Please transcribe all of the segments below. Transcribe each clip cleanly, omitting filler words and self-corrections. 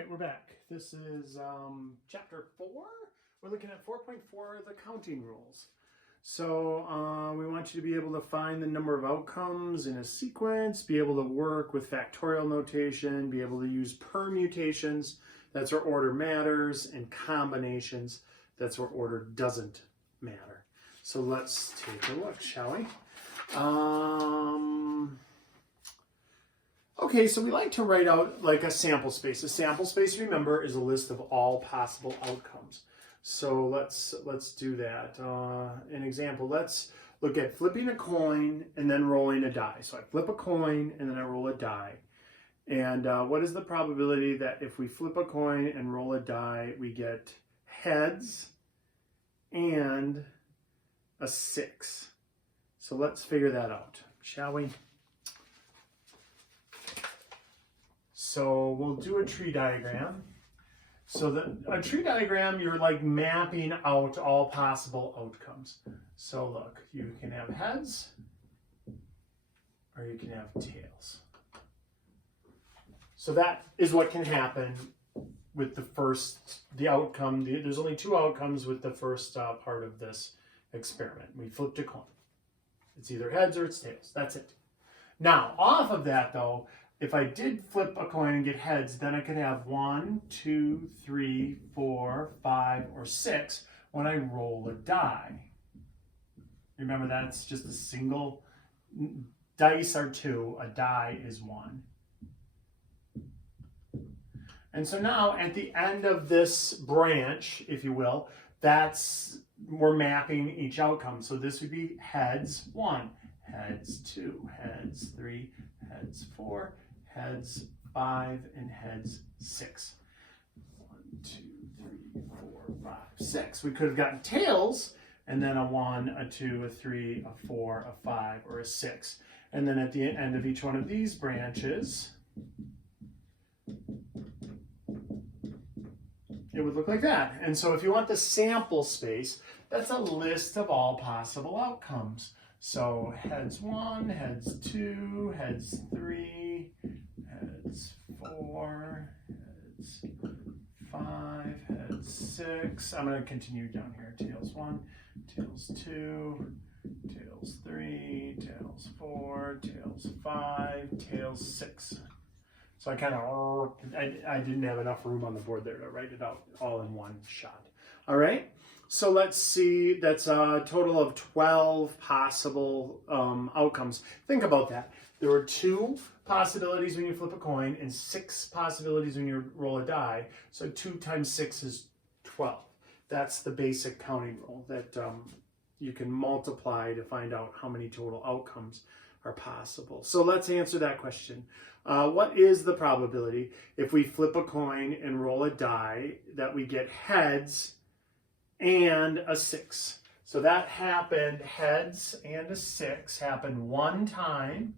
right, we're back. This is chapter 4. We're looking at 4.4, the counting rules. So we want you to be able to find the number of outcomes in a sequence, be able to work with factorial notation, be able to use permutations, that's where order matters, and combinations, that's where order doesn't matter. So let's take a look, shall we? Okay, so we like to write out like a sample space. A sample space, remember, is a list of all possible outcomes. So let's do that. An example, let's look at flipping a coin and then rolling a die. So I flip a coin and then I roll a die. And what is the probability that if we flip a coin and roll a die, we get heads and a 6? So let's figure that out, shall we? So we'll do a tree diagram. So a tree diagram, you're like mapping out all possible outcomes. So look, you can have heads or you can have tails. So that is what can happen with the outcome. There's only 2 outcomes with the first part of this experiment. We flipped a coin. It's either heads or it's tails. That's it. Now, off of that though, if I did flip a coin and get heads, then I could have 1, 2, 3, 4, 5, or 6 when I roll a die. Remember, that's just a single, dice are 2, a die is 1. And so now at the end of this branch, if you will, we're mapping each outcome. So this would be heads 1, heads 2, heads 3, heads 4, heads 5, and heads 6. 1, 2, 3, 4, 5, 6. We could have gotten tails, and then a 1, a 2, a 3, a 4, a 5, or a 6. And then at the end of each one of these branches, it would look like that. And so if you want the sample space, that's a list of all possible outcomes. So heads 1, heads 2, heads 3, heads 4, heads 5, heads 6. I'm going to continue down here. Tails 1, tails 2, tails 3, tails 4, tails 5, tails 6. So I didn't have enough room on the board there to write it out all in one shot. All right. So let's see, that's a total of 12 possible outcomes. Think about that. There were 2 possibilities when you flip a coin and 6 possibilities when you roll a die. So 2 times 6 is 12. That's the basic counting rule that you can multiply to find out how many total outcomes are possible. So let's answer that question. What is the probability if we flip a coin and roll a die that we get heads and a 6? So that happened, heads and a 6 happened 1 time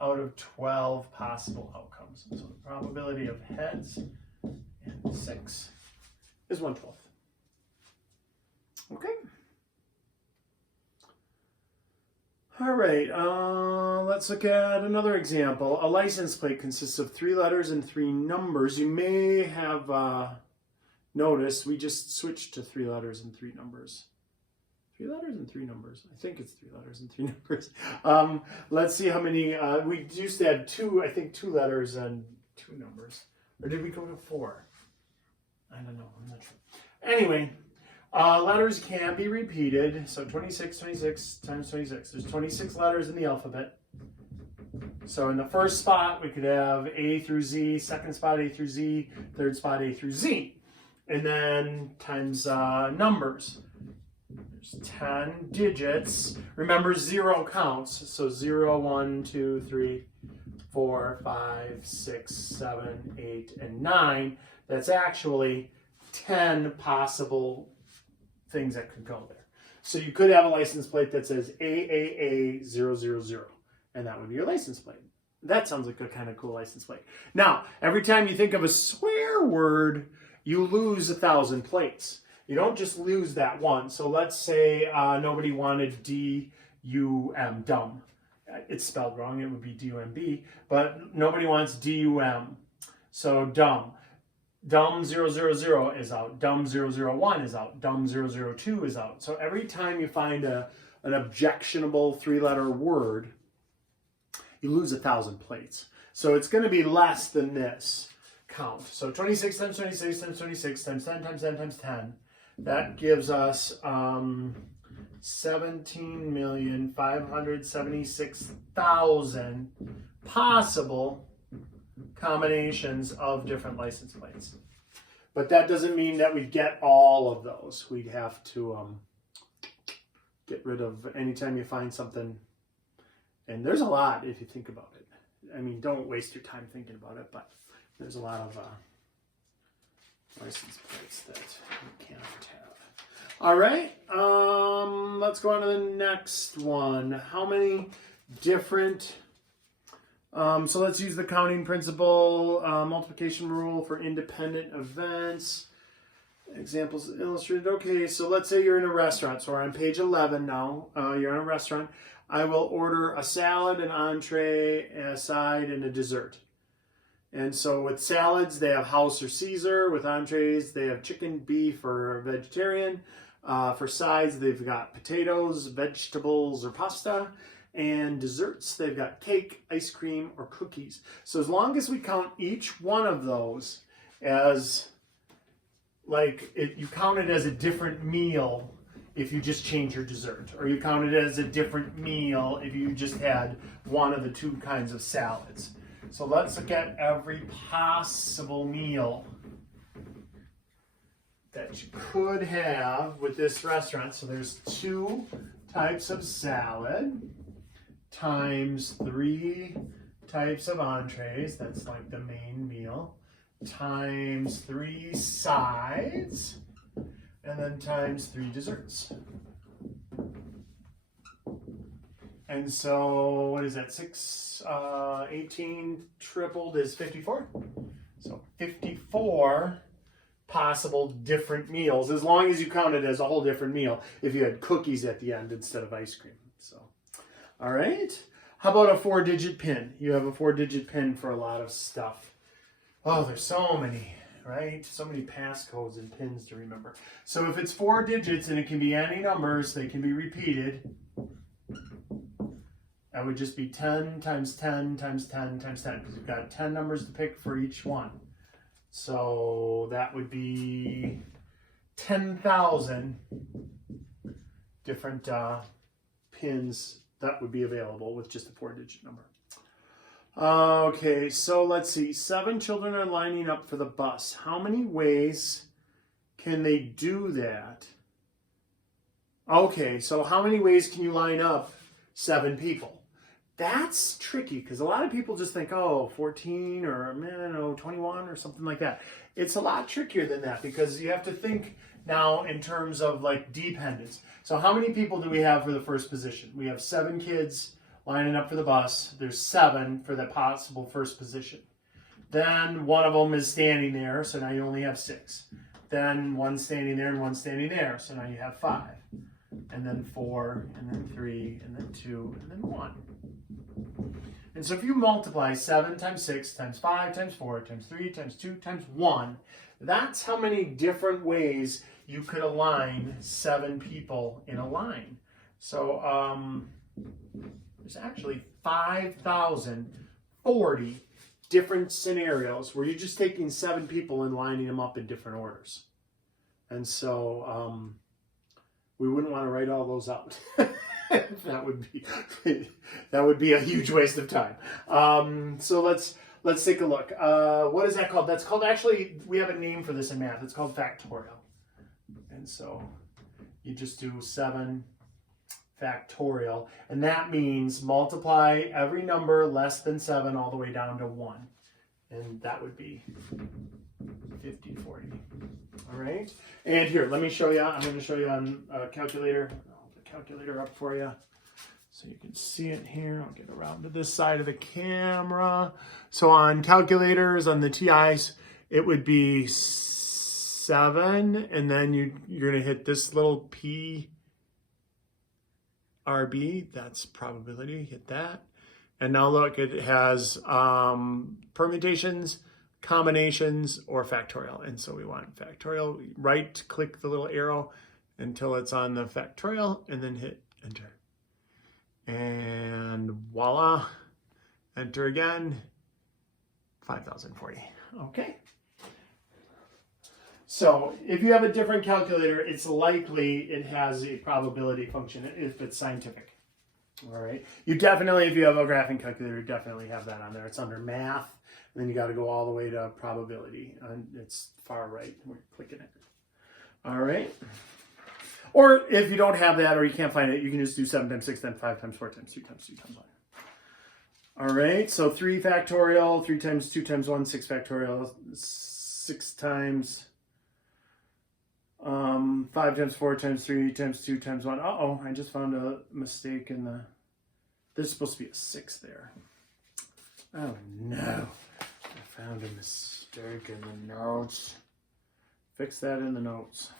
out of 12 possible outcomes. So the probability of heads and 6 is 1/12. Okay. All right, let's look at another example. A license plate consists of 3 letters and 3 numbers. You may have noticed we just switched to 3 letters and 3 numbers. 3 letters and 3 numbers. I think it's 3 letters and 3 numbers. Let's see how many. We used to have 2, I think 2 letters and 2 numbers. Or did we go to 4? I don't know. I'm not sure. Anyway, letters can be repeated. So 26 times 26. There's 26 letters in the alphabet. So in the first spot, we could have A through Z, second spot A through Z, third spot A through Z. And then times numbers. There's 10 digits. Remember, 0 counts. So 0, 1, 2, 3, 4, 5, 6, 7, 8, and 9. That's actually 10 possible things that could go there. So you could have a license plate that says AAA000, and that would be your license plate. That sounds like a kind of cool license plate. Now, every time you think of a swear word, you lose 1,000 plates. You don't just lose that one. So let's say nobody wanted D-U-M, dumb. It's spelled wrong, it would be D-U-M-B, but nobody wants D-U-M, so dumb. Dum 000 is out. Dum 001 is out. Dum 002 is out. So every time you find an objectionable three-letter word, you lose 1,000 plates. So it's going to be less than this count. So 26 times 26 times 26 times 10 times 10 times 10. That gives us 17,576,000 possible combinations of different license plates. But that doesn't mean that we get all of those. We'd have to get rid of anytime you find something. And there's a lot if you think about it. I mean, don't waste your time thinking about it, but there's a lot of license plates that you can't have. All right, let's go on to the next one. How many different... so let's use the counting principle, multiplication rule for independent events. Examples illustrated. Okay, so let's say you're in a restaurant. So we're on page 11 now. You're in a restaurant. I will order a salad, an entree, a side, and a dessert. And so with salads, they have house or Caesar. With entrees, they have chicken, beef, or vegetarian. For sides, they've got potatoes, vegetables, or pasta. And desserts, they've got cake, ice cream, or cookies. So as long as we count each one of those as, you count it as a different meal if you just change your dessert. Or you count it as a different meal if you just had one of the two kinds of salads. So let's look at every possible meal that you could have with this restaurant. So there's 2 types of salad, times 3 types of entrees, that's like the main meal, times 3 sides, and then times 3 desserts. And so, what is that, 18 tripled is 54. So 54 possible different meals, as long as you count it as a whole different meal, if you had cookies at the end instead of ice cream. So. All right. How about a 4-digit PIN? You have a 4-digit PIN for a lot of stuff. Oh, there's so many, right? So many passcodes and PINs to remember. So if it's 4 digits and it can be any numbers, they can be repeated. That would just be 10 times 10 times 10 times 10, because you've got 10 numbers to pick for each one. So that would be 10,000 different PINs that would be available with just a 4-digit number. Okay, so let's see. 7 children are lining up for the bus. How many ways can they do that? Okay, so how many ways can you line up 7 people? That's tricky, because a lot of people just think, oh, 14 or, I don't know, 21 or something like that. It's a lot trickier than that, because you have to think now in terms of like dependence. So how many people do we have for the first position? We have 7 kids lining up for the bus. There's 7 for the possible first position. Then one of them is standing there, so now you only have 6. Then one standing there and one standing there, so now you have 5. And then 4, and then 3, and then 2, and then 1. And so if you multiply 7 times 6 times 5 times 4 times 3 times 2 times 1, that's how many different ways you could align 7 people in a line. So there's actually 5,040 different scenarios where you're just taking 7 people and lining them up in different orders. And so we wouldn't want to write all those out. that would be a huge waste of time. So let's take a look. What is that called? That's called, actually, we have a name for this in math. It's called factorial. And so you just do 7 factorial, and that means multiply every number less than 7 all the way down to 1. And that would be 5040. All right. And here, let me show you. I'm going to show you on a calculator. I'll hold the calculator up for you so you can see it here. I'll get around to this side of the camera. So on calculators, on the TIs, it would be 7, and then you're going to hit this little PRB. That's probability. Hit that. And now look, it has permutations, combinations or factorial. And so we want factorial. Right click the little arrow until it's on the factorial and then hit enter. And voila, enter again, 5,040. Okay. So if you have a different calculator, it's likely it has a probability function if it's scientific. All right. You definitely, if you have a graphing calculator, definitely have that on there. It's under math, and then you got to go all the way to probability. And it's far right. We're clicking it. All right. Or if you don't have that or you can't find it, you can just do 7 times 6 times 5 times 4 times 3 times 2 times 1. All right. So 3 factorial, 3 times 2 times 1, 6 factorial, 6 times 5 times 4 times 3 times 2 times 1. Uh-oh, I just found a mistake in the... There's supposed to be a 6 there. Oh, no. I found a mistake in the notes. Fix that in the notes.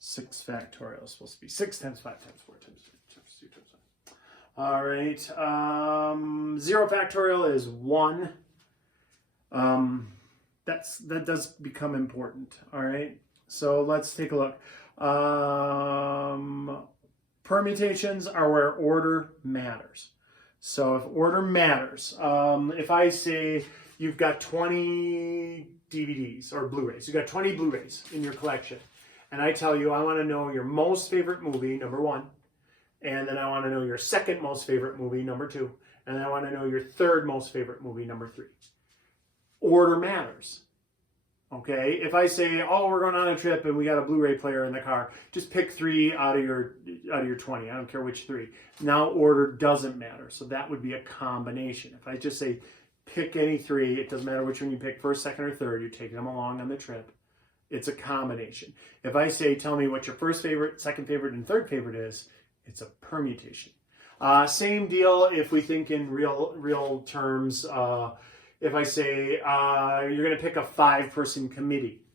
6 factorial is supposed to be 6 times 5 times 4 times 3 times 2 times 1. All right. 0 factorial is 1. That does become important. All right. So let's take a look. Permutations are where order matters. So if order matters, if I say you've got 20 DVDs or Blu-rays, you've got 20 Blu-rays in your collection, and I tell you I want to know your most favorite movie, number 1, and then I want to know your second most favorite movie, number 2, and then I want to know your third most favorite movie, number 3. Order matters. Okay, if I say, oh, we're going on a trip and we got a Blu-ray player in the car, just pick 3 out of your 20. I don't care which 3. Now order doesn't matter, so that would be a combination. If I just say pick any 3, it doesn't matter which one you pick, first, second, or third. You're taking them along on the trip. It's a combination. If I say tell me what your first favorite, second favorite, and third favorite is, it's a permutation. Same deal if we think in real terms. If I say you're going to pick a 5-person committee,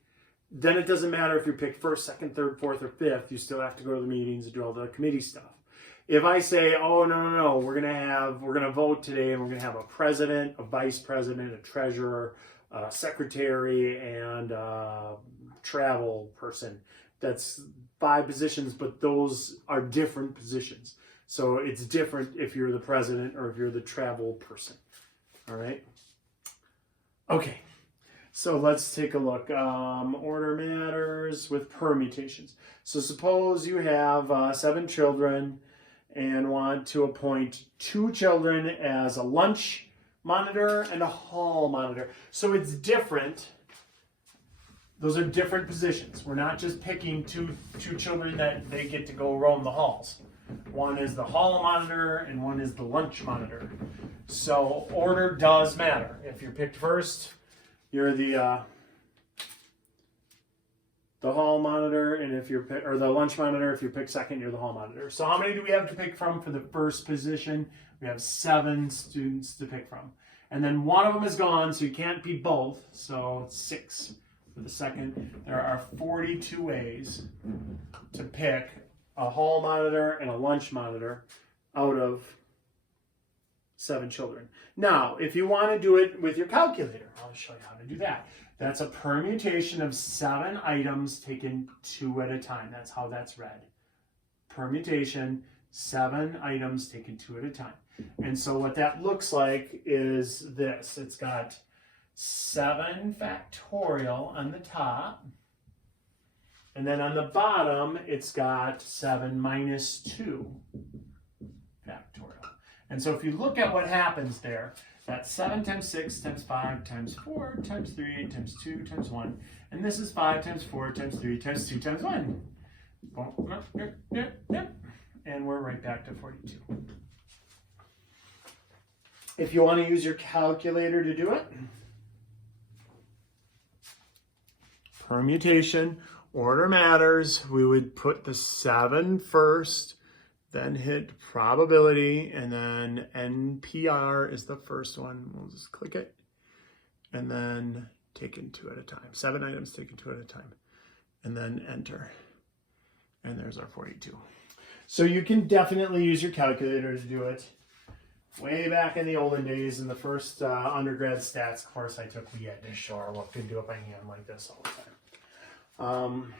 then it doesn't matter if you pick first, second, third, fourth, or fifth. You still have to go to the meetings and do all the committee stuff. If I say, oh, no, we're going to vote today and we're going to have a president, a vice president, a treasurer, a secretary, and a travel person. That's 5 positions, but those are different positions. So it's different if you're the president or if you're the travel person. All right. Okay, so let's take a look. Order matters with permutations. So suppose you have 7 children and want to appoint 2 children as a lunch monitor and a hall monitor. So it's different. Those are different positions. We're not just picking two children that they get to go roam the halls. One is the hall monitor and one is the lunch monitor. So order does matter. If you're picked first, you're the hall monitor, and if you're or the lunch monitor. If you pick second, you're the hall monitor. So how many do we have to pick from for the first position? We have 7 students to pick from, and then one of them is gone, so you can't be both. So it's 6 for the second. There are 42 ways to pick a hall monitor and a lunch monitor out of 7 children. Now, if you want to do it with your calculator, I'll show you how to do that. That's a permutation of 7 items taken 2 at a time. That's how that's read. Permutation, 7 items taken 2 at a time. And so what that looks like is this. It's got 7 factorial on the top. And then on the bottom, it's got 7 minus 2 factorial. And so if you look at what happens there, that's 7 times 6 times 5 times 4 times 3 times 2 times 1. And this is 5 times 4 times 3 times 2 times 1. And we're right back to 42. If you want to use your calculator to do it, permutation, order matters. We would put the 7 first, then hit probability, and then NPR is the first one. We'll just click it, and then taken 2 at a time. 7 items taken 2 at a time, and then enter. And there's our 42. So you can definitely use your calculator to do it. Way back in the olden days, in the first undergrad stats course I took, we had to show what could do it by hand like this all the time.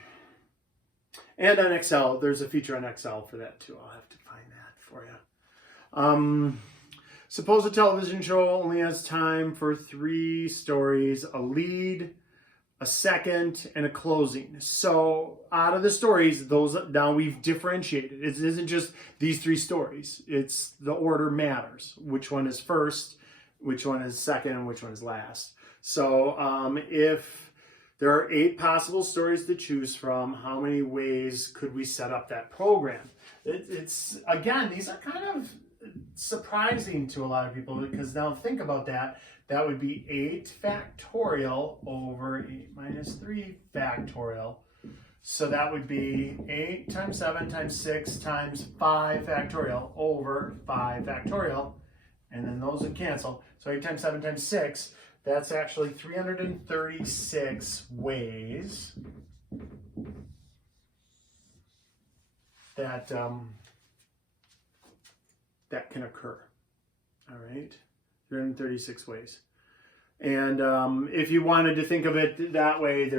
And on Excel, there's a feature on Excel for that too. I'll have to find that for you. Suppose a television show only has time for 3 stories, a lead, a second, and a closing. So out of the stories, those now we've differentiated. It isn't just these 3 stories. It's the order matters. Which one is first, which one is second, and which one is last. So if there are 8 possible stories to choose from, how many ways could we set up that program? It's again, these are kind of surprising to a lot of people, because now think about that. That would be 8 factorial over 8 minus 3 factorial. So that would be 8 times 7 times 6 times 5 factorial over 5 factorial. And then those would cancel. So 8 times 7 times 6, that's actually 336 ways that that can occur. All right, 336 ways. And if you wanted to think of it that way,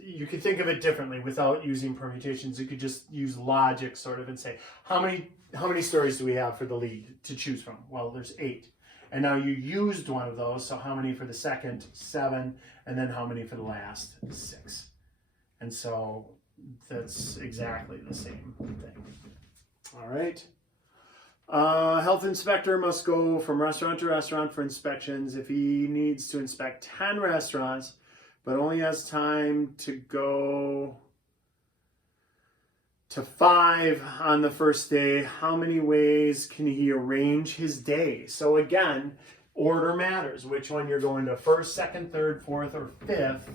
you could think of it differently without using permutations. You could just use logic sort of and say, how many stories do we have for the lead to choose from? Well, there's 8. And now you used one of those, so how many for the second? 7, and then how many for the last? 6. And so that's exactly the same thing. All right. Health inspector must go from restaurant to restaurant for inspections. If he needs to inspect 10 restaurants, but only has time to go to 5 on the first day, how many ways can he arrange his day? So again, order matters. Which one you're going to first, second, third, fourth, or fifth.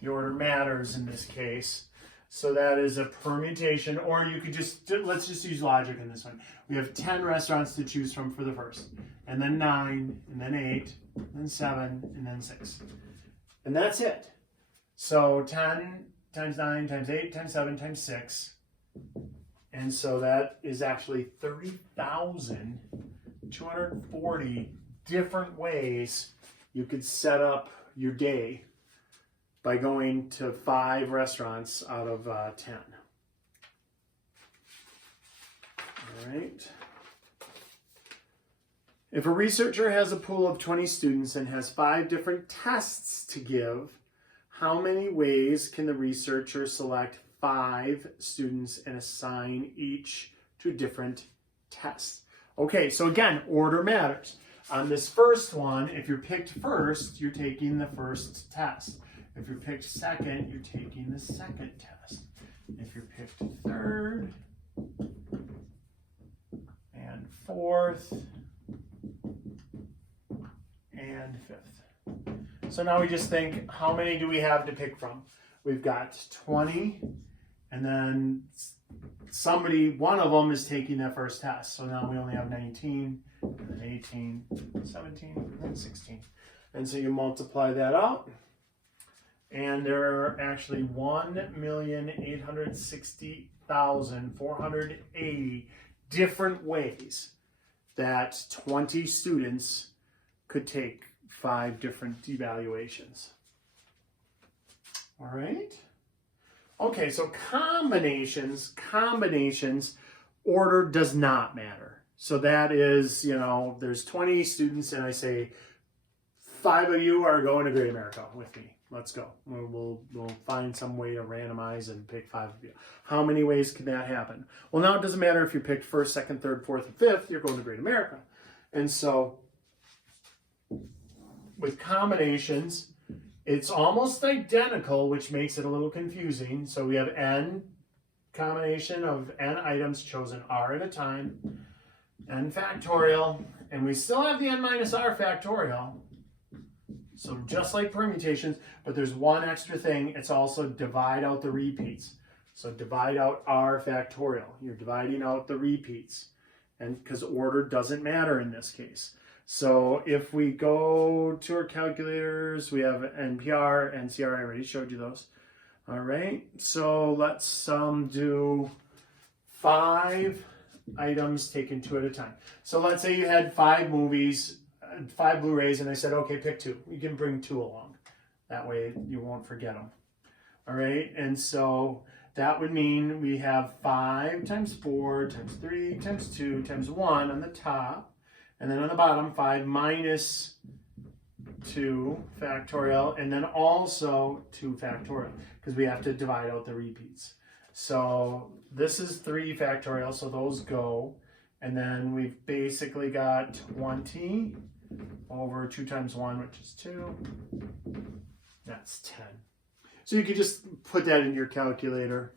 The order matters in this case. So that is a permutation, or you could let's just use logic in this one. We have 10 restaurants to choose from for the first, and then 9, and then 8, and then 7, and then 6. And that's it. So 10 times 9 times 8 times 7 times 6. And so that is actually 30,240 different ways you could set up your day by going to 5 restaurants out of 10. All right. If a researcher has a pool of 20 students and has 5 different tests to give, how many ways can the researcher select 5 students and assign each to a different test? Okay, so again, order matters. On this first one, if you're picked first, you're taking the first test. If you're picked second, you're taking the second test. If you're picked third and fourth and fifth. So now we just think, how many do we have to pick from? We've got 20, and then one of them is taking that first test. So now we only have 19, and then 18, 17, and then 16. And so you multiply that out. And there are actually 1,860,480 different ways that 20 students could take 5 different evaluations. All right. Okay, so combinations, order does not matter. So that is, there's 20 students and I say, 5 of you are going to Great America with me. Let's go. We'll find some way to randomize and pick 5 of you. How many ways can that happen? Well, now it doesn't matter if you picked first, second, third, fourth, and fifth. You're going to Great America. And so with combinations, it's almost identical, which makes it a little confusing. So we have n combination of n items chosen r at a time, n factorial, and we still have the n minus r factorial. So just like permutations, but there's one extra thing. It's also divide out the repeats. So divide out r factorial. You're dividing out the repeats, and because order doesn't matter in this case. So if we go to our calculators, we have NPR, NCR, I already showed you those. All right, so let's do 5 items taken 2 at a time. So let's say you had 5 movies, 5 Blu-rays, and I said, okay, pick 2. You can bring 2 along. That way you won't forget them. All right, and so that would mean we have 5 times 4 times 3 times 2 times 1 on the top, and then on the bottom 5 minus 2 factorial, and then also 2 factorial, because we have to divide out the repeats. So this is 3 factorial, so those go, and then we've basically got 20 over 2 times 1, which is 2. That's 10. So you could just put that in your calculator,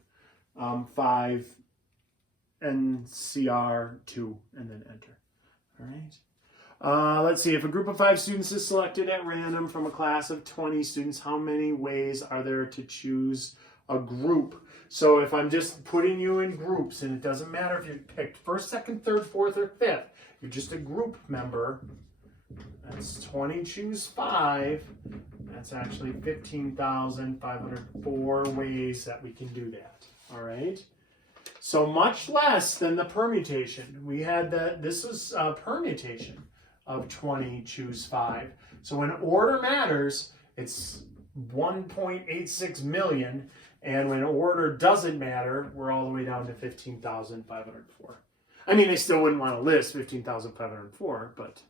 5 NCR 2, and then enter. All right. Let's see. If a group of 5 students is selected at random from a class of 20 students, how many ways are there to choose a group? So if I'm just putting you in groups, and it doesn't matter if you picked first, second, third, fourth, or fifth, you're just a group member. That's 20 choose 5. That's actually 15,504 ways that we can do that. All right. So much less than the permutation. We had that. This was a permutation of 20 choose 5. So when order matters, it's 1.86 million. And when order doesn't matter, we're all the way down to 15,504. I mean, I still wouldn't want to list 15,504, but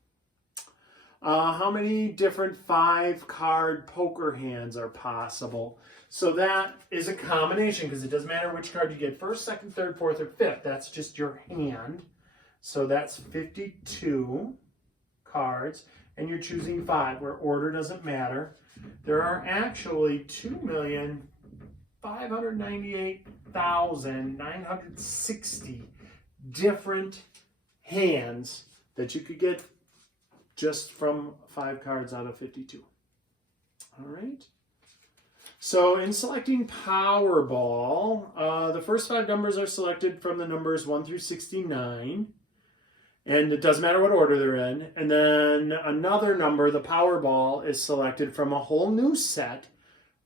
how many different 5-card poker hands are possible? So that is a combination, because it doesn't matter which card you get first, second, third, fourth, or fifth. That's just your hand. So that's 52 cards, and you're choosing 5, where order doesn't matter. There are actually 2,598,960 different hands that you could get just from 5 cards out of 52. All right. So in selecting Powerball, the first 5 numbers are selected from the numbers 1 through 69. And it doesn't matter what order they're in. And then another number, the Powerball, is selected from a whole new set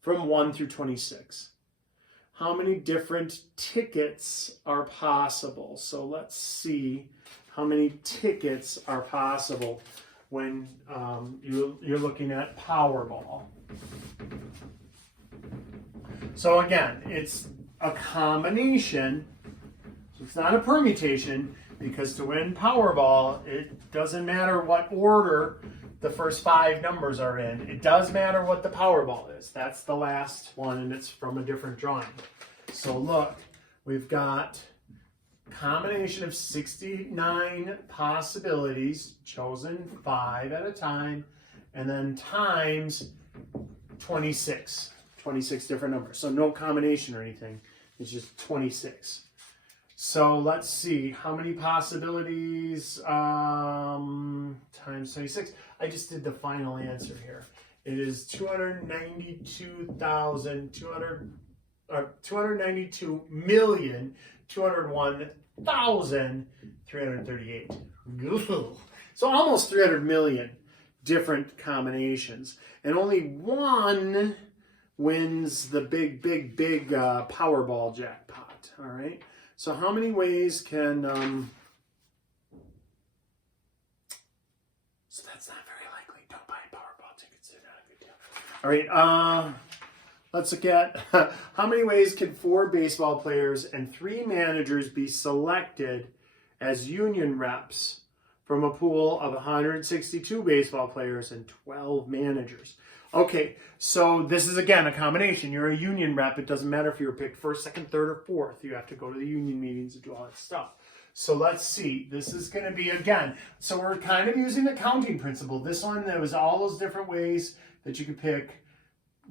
from 1 through 26. How many different tickets are possible? So let's see how many tickets are possible when you're looking at Powerball. So again, it's a combination. So it's not a permutation, because to win Powerball, it doesn't matter what order the first 5 numbers are in. It does matter what the Powerball is. That's the last one, and it's from a different drawing. So look, we've got combination of 69 possibilities, chosen 5 at a time, and then times 26 different numbers. So no combination or anything, it's just 26. So let's see, how many possibilities times 26? I just did the final answer here. It is 292,201,338. So almost 300 million different combinations. And only one wins the big Powerball jackpot. All right. So how many ways can... So that's not very likely. Don't buy Powerball tickets. They're not a good deal. All right. Let's look at how many ways can 4 baseball players and 3 managers be selected as union reps from a pool of 162 baseball players and 12 managers. Okay, so this is, again, a combination. You're a union rep. It doesn't matter if you were picked first, second, third, or fourth. You have to go to the union meetings and do all that stuff. So let's see. This is going to be, again, so we're kind of using the counting principle. This one, there was all those different ways that you could pick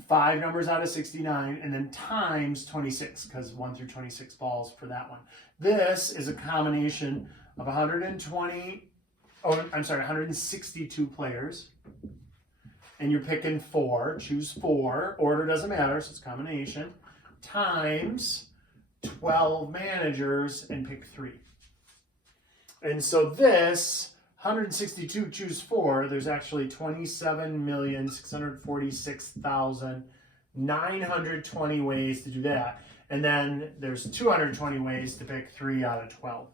5 numbers out of 69 and then times 26, because 1 through 26 balls for that one. This is a combination of 162 players. And you're picking 4, choose 4, order doesn't matter, so it's combination, times 12 managers and pick 3. And so this 162 choose 4, there's actually 27,646,920 ways to do that. And then there's 220 ways to pick 3 out of 12,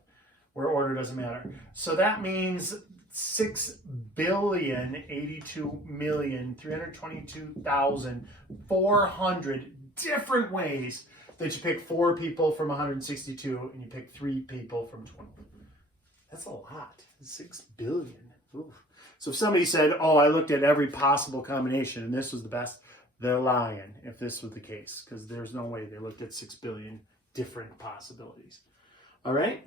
where order doesn't matter. So that means 6,082,322,400 different ways that you pick 4 people from 162 and you pick 3 people from 12. That's a lot. 6 billion. Ooh. So if somebody said, oh, I looked at every possible combination and this was the best, they're lying if this was the case, because there's no way they looked at 6 billion different possibilities. All right?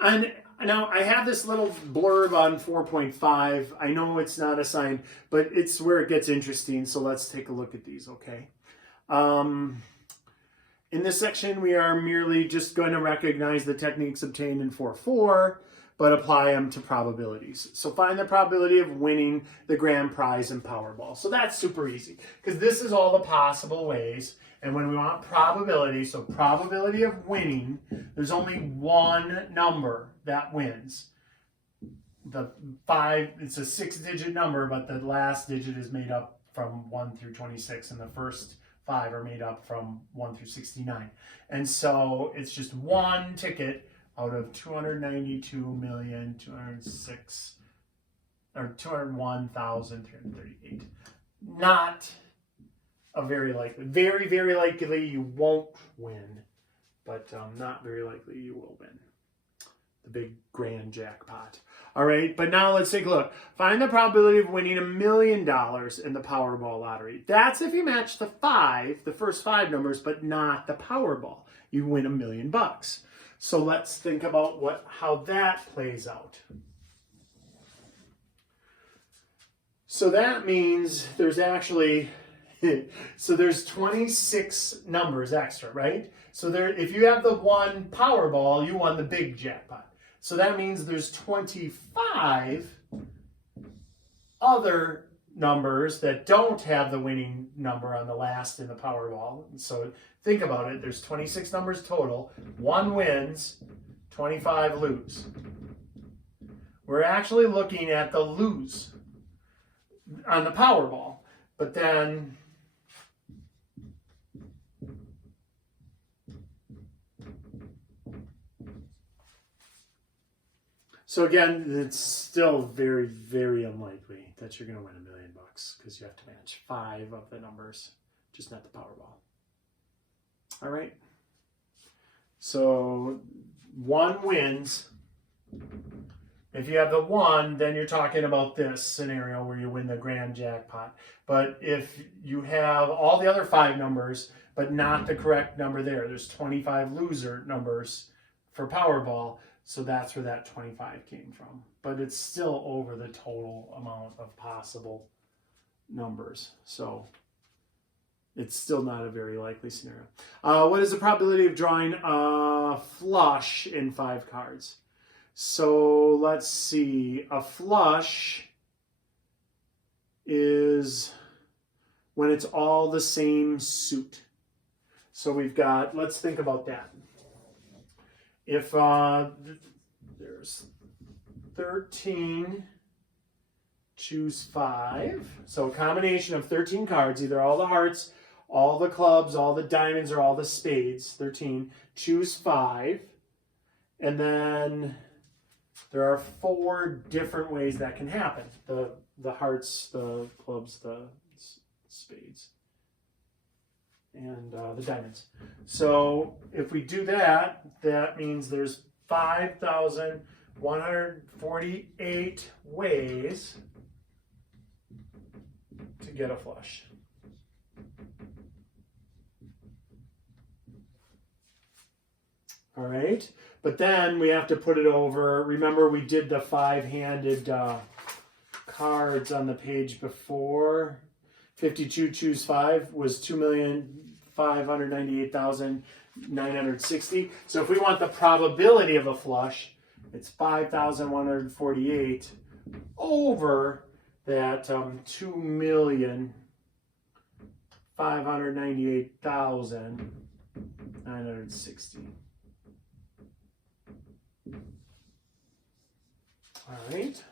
And now I have this little blurb on 4.5. I know it's not assigned, but it's where it gets interesting. So let's take a look at these, okay? In this section, we are merely just going to recognize the techniques obtained in 4.4, but apply them to probabilities. So find the probability of winning the grand prize in Powerball. So that's super easy, because this is all the possible ways. And when we want probability, so probability of winning, there's only one number that wins. The 5, it's a 6-digit number, but the last digit is made up from 1 through 26, and the first 5 are made up from 1 through 69. And so it's just one ticket out of 292,206 or 201,338. Not a very likely, very, very likely you won't win, but not very likely you will win the big grand jackpot. All right, but now let's take a look. Find the probability of winning $1 million in the Powerball lottery. That's if you match the first 5 numbers, but not the Powerball. You win $1 million. So let's think about how that plays out. So that means there's actually so there's 26 numbers extra, right? So there, if you have the one Powerball, you won the big jackpot. So that means there's 25 other numbers that don't have the winning number on the last in the Powerball. So think about it. There's 26 numbers total. 1 wins, 25 lose. We're actually looking at the lose on the Powerball. But then so again, it's still very, very unlikely that you're going to win $1 million because you have to match 5 of the numbers, just not the Powerball. All right. So 1 wins. If you have the 1, then you're talking about this scenario where you win the grand jackpot. But if you have all the other 5 numbers, but not the correct number there's 25 loser numbers for Powerball. So that's where that 25 came from. But it's still over the total amount of possible numbers. So it's still not a very likely scenario. What is the probability of drawing a flush in 5 cards? So let's see. A flush is when it's all the same suit. So we've got, let's think about that. If there's 13, choose 5. So a combination of 13 cards, either all the hearts, all the clubs, all the diamonds, or all the spades, 13. Choose 5. And then there are 4 different ways that can happen. The hearts, the clubs, the spades, and the diamonds. So if we do that, that means there's 5,148 ways to get a flush. All right, but then we have to put it over. Remember, we did the 5-handed cards on the page before. 52 choose 5 was 2,598,960. So if we want the probability of a flush, it's 5,148 over that 2,598,960. All right.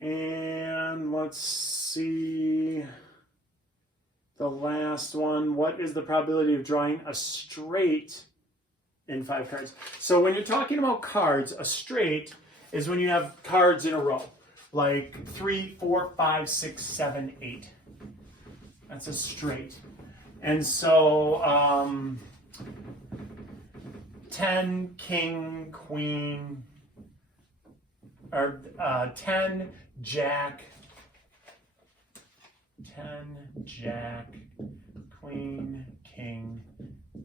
And let's see. the last one, what is the probability of drawing a straight in 5 cards? So when you're talking about cards, a straight is when you have cards in a row, like 3, 4, 5, 6, 7, 8. That's a straight. And so 10, king, queen, or 10, jack, 10, jack, queen, king,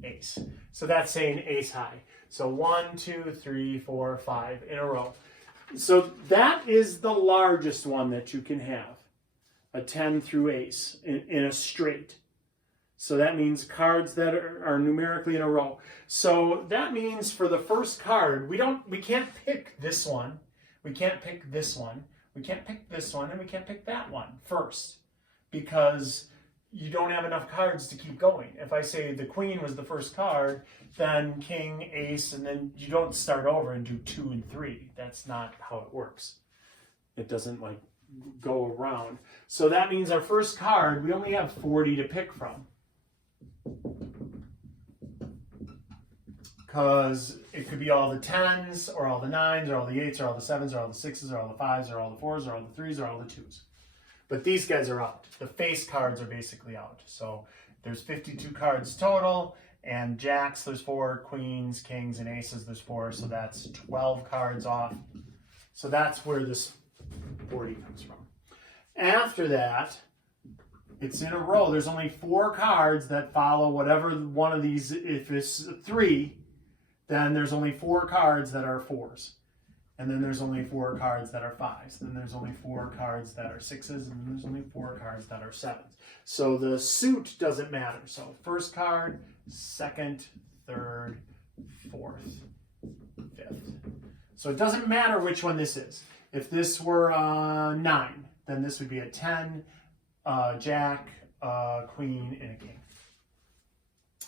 ace. So that's saying ace high. So 1, 2, 3, 4, 5 in a row. So that is the largest one that you can have, a 10 through ace in a straight. So that means cards that are numerically in a row. So that means for the first card, we can't pick this one. We can't pick this one. We can't pick this one, and we can't pick that one first, because you don't have enough cards to keep going. If I say the queen was the first card, then king, ace, and then you don't start over and do 2 and 3. That's not how it works. It doesn't like go around. So that means our first card, we only have 40 to pick from. Because it could be all the 10s, or all the 9s, or all the 8s, or all the 7s, or all the 6s, or all the 5s, or all the 4s, or all the 3s, or all the 2s. But these guys are out. The face cards are basically out. So there's 52 cards total, and jacks there's 4, queens, kings, and aces there's 4, so that's 12 cards off. So that's where this 40 comes from. After that, it's in a row. There's only 4 cards that follow whatever one of these. If it's 3, then there's only 4 cards that are 4s. And then there's only 4 cards that are 5s. Then there's only 4 cards that are 6s. And then there's only 4 cards that are 7s. So the suit doesn't matter. So first card, second, third, fourth, fifth. So it doesn't matter which one this is. If this were 9, then this would be a 10, jack, queen, and a king.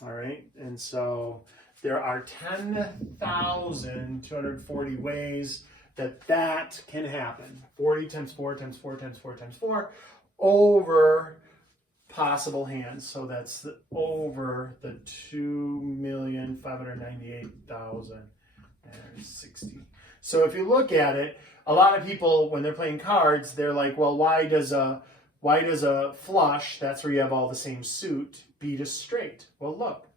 All right. And so there are 10,240 ways that can happen. 40 times 4 times 4 times 4 times 4 over possible hands. So that's over the 2,598,060. So if you look at it, a lot of people, when they're playing cards, they're like, well, why does a flush, that's where you have all the same suit, beat a straight? Well, look.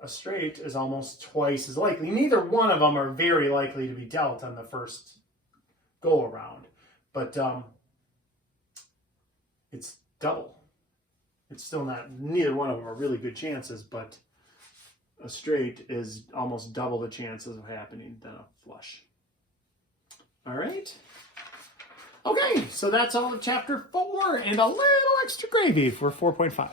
A straight is almost twice as likely. Neither one of them are very likely to be dealt on the first go around, but it's double. It's still not, neither one of them are really good chances, but a straight is almost double the chances of happening than a flush. All right. Okay, so that's all of chapter 4 and a little extra gravy for 4.5.